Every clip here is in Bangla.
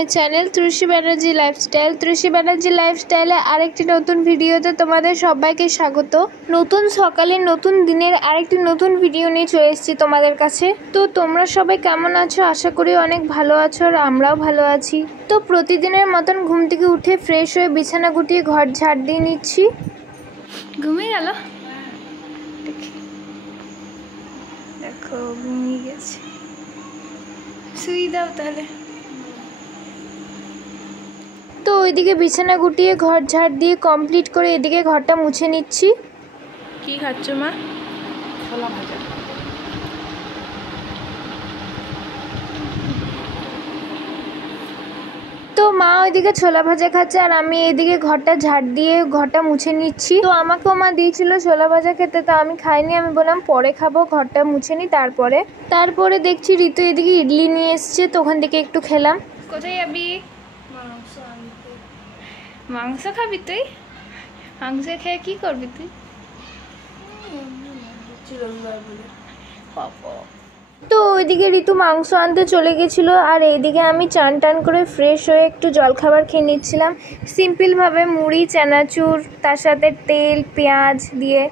মাই চ্যানেল তুলসী ব্যানার্জি লাইফস্টাইল। তুলসী ব্যানার্জি লাইফস্টাইলে আরেকটি নতুন ভিডিওতে তোমাদের সবাইকে স্বাগত। নতুন সকালে নতুন দিনের আরেকটি নতুন ভিডিও নিয়ে চলে এসেছি তোমাদের কাছে। তো তোমরা সবাই কেমন আছো? আশা করি অনেক ভালো আছো, আর আমরাও ভালো আছি। তো প্রতিদিনের মতন ঘুম থেকে উঠে ফ্রেশ হয়ে বিছানা গুটিয়ে ঘর ঝাড় দিয়ে নিচ্ছি। ঘুমিয়ে গেল, দেখো ঘুমিয়ে গেছে। শুই দাও তাহলে। তো ওইদিকে বিছানা গুটিয়ে ঘর ঝাড় দিয়ে কমপ্লিট করে এদিকে ঘরটা মুছে নিচ্ছি। কি খাচ্ছ মা? ছোলা ভাজা। তো মা ওইদিকে ছোলা ভাজা খাচ্ছে, আর আমি এদিকে ঘরটা ঝাড় দিয়ে ঘরটা মুছে নিচ্ছি। তো আমাকেও মা দিয়েছিল ছোলা ভাজা খেতে, তো আমি খাইনি। আমি বললাম পরে খাবো, ঘরটা মুছে নি তারপরে দেখছি ঋতু এদিকে ইডলি নিয়ে এসছে, তো ওখান থেকে একটু খেলাম। কোথায় যাবি? মাংস খাবি তুই? মাংস খেয়ে কি করবি তুই? তো ওইদিকে ঋতু মাংস আনতে চলে গেছিলো, আর এইদিকে আমি চান টান করে ফ্রেশ হয়ে একটু জলখাবার খেয়ে নিচ্ছিলাম সিম্পলভাবে, মুড়ি চানাচুর, তার সাথে তেল পেঁয়াজ দিয়ে।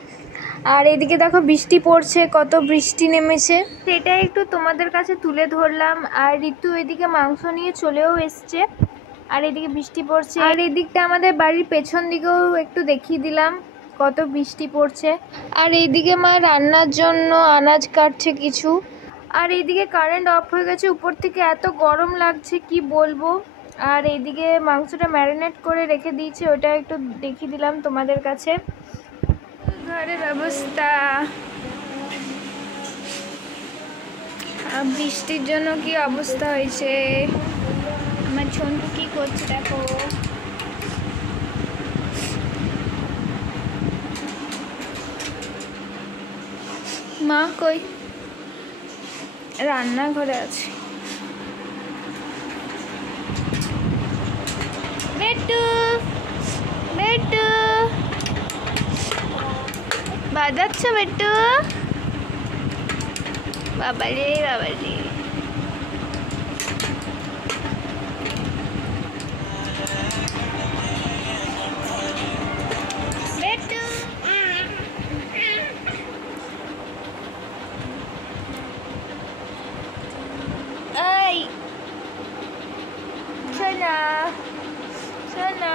আর এদিকে দেখো বৃষ্টি পড়ছে, কত বৃষ্টি নেমেছে, সেটা একটু তোমাদের কাছে তুলে ধরলাম। আর ঋতু এদিকে মাংস নিয়ে চলেও এসছে, আর এদিকে বৃষ্টি পড়ছে। আর এদিকটা আমাদের বাড়ির পেছন দিকেও একটু দেখিয়ে দিলাম কত বৃষ্টি পড়ছে। আর এইদিকে মা রান্নার জন্য আনাজ কাটছে কিছু। আর এইদিকে কারেন্ট অফ হয়ে গেছে, উপর থেকে এত গরম লাগছে কি বলবো। আর এইদিকে মাংসটা ম্যারিনেট করে রেখে দিয়েছে, ওটা একটু দেখিয়ে দিলাম তোমাদের কাছে। ঘরের অবস্থা বৃষ্টির জন্য কি অবস্থা হয়েছে। আমার ছোনটু কি করছে দেখো। মা কই? রান্নাঘরে আছে। বেটু বেটু বাজাচ্ছ বেটু? বাবারে বাবারে। বেটু এই সোনা সোনা।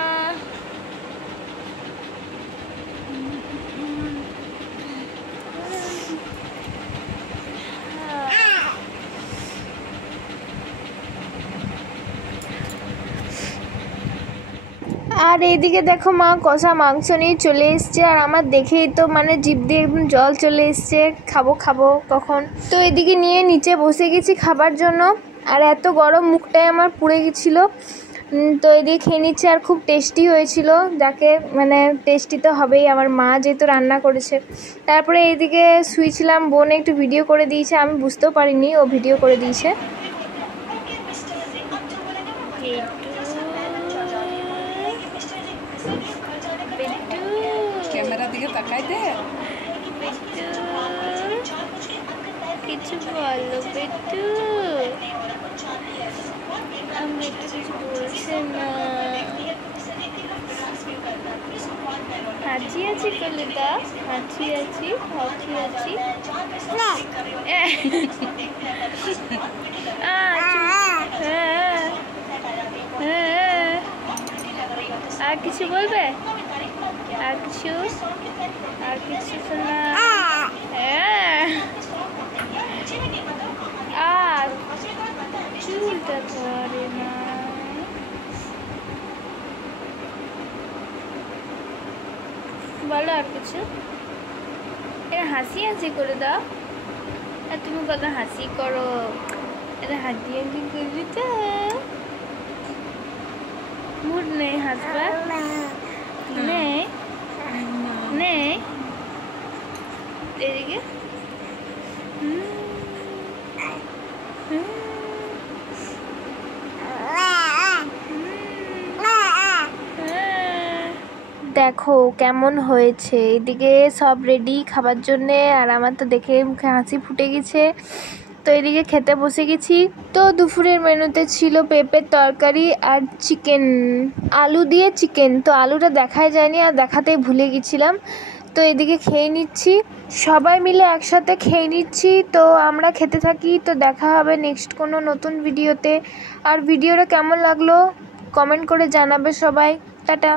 আর এইদিকে দেখো মা কষা মাংস নিয়ে চলে এসছে, আর আমার দেখেই তো মানে জিভ দিয়ে একদম জল চলে এসছে, খাবো খাবো কখন। তো এদিকে নিয়ে নিচে বসে গেছি খাবার জন্য। আর এত গরম, মুখটাই আমার পুড়ে গেছিলো। তো এদিকে খেয়ে নিচ্ছে, আর খুব টেস্টি হয়েছিল, যাকে মানে টেস্টি তো হবেই, আমার মা যেহেতু রান্না করেছে। তারপরে এইদিকে শুয়েছিলাম, বোন একটু ভিডিও করে দিয়েছে, আমি বুঝতেও পারিনি ও ভিডিও করে দিয়েছে। ক্যামেরা দিকে তাকাই দে। কিছু বলো বেটু। আমি কিছু বলছে না। হাঁচি আছি কলিতা, হাঁচি আছি, হাঁচি আছি। আর কিছু বলবে? আর কিছু শোনা। আর চুলটা ধরে না। বলো আর কিছু। এটা হাসি হাসি করে দাও। আর তুমি কত হাসি করো, এটা হাসি হাসি করবি তো। মুড নেই হাসবা? নেই নেই। এদিকে দেখো কেমন হয়েছে। এদিকে সব রেডি খাবার জন্যে, আর আমার তো দেখে মুখে হাসি ফুটে গেছে। তো এদিকে খেতে বসে গেছি। তো দুপুরের মেনুতে ছিল পেঁপের তরকারি আর চিকেন, আলু দিয়ে চিকেন। তো আলুটা দেখাই যায়নি আর দেখাতেই ভুলে গেছিলাম। তো এদিকে খেয়ে নিচ্ছি, সবাই মিলে একসাথে খেয়ে নিচ্ছি। তো আমরা খেতে থাকি। তো দেখা হবে নেক্সট কোনো নতুন ভিডিওতে। আর ভিডিওটা কেমন লাগলো কমেন্ট করে জানাবে সবাই। টাটা।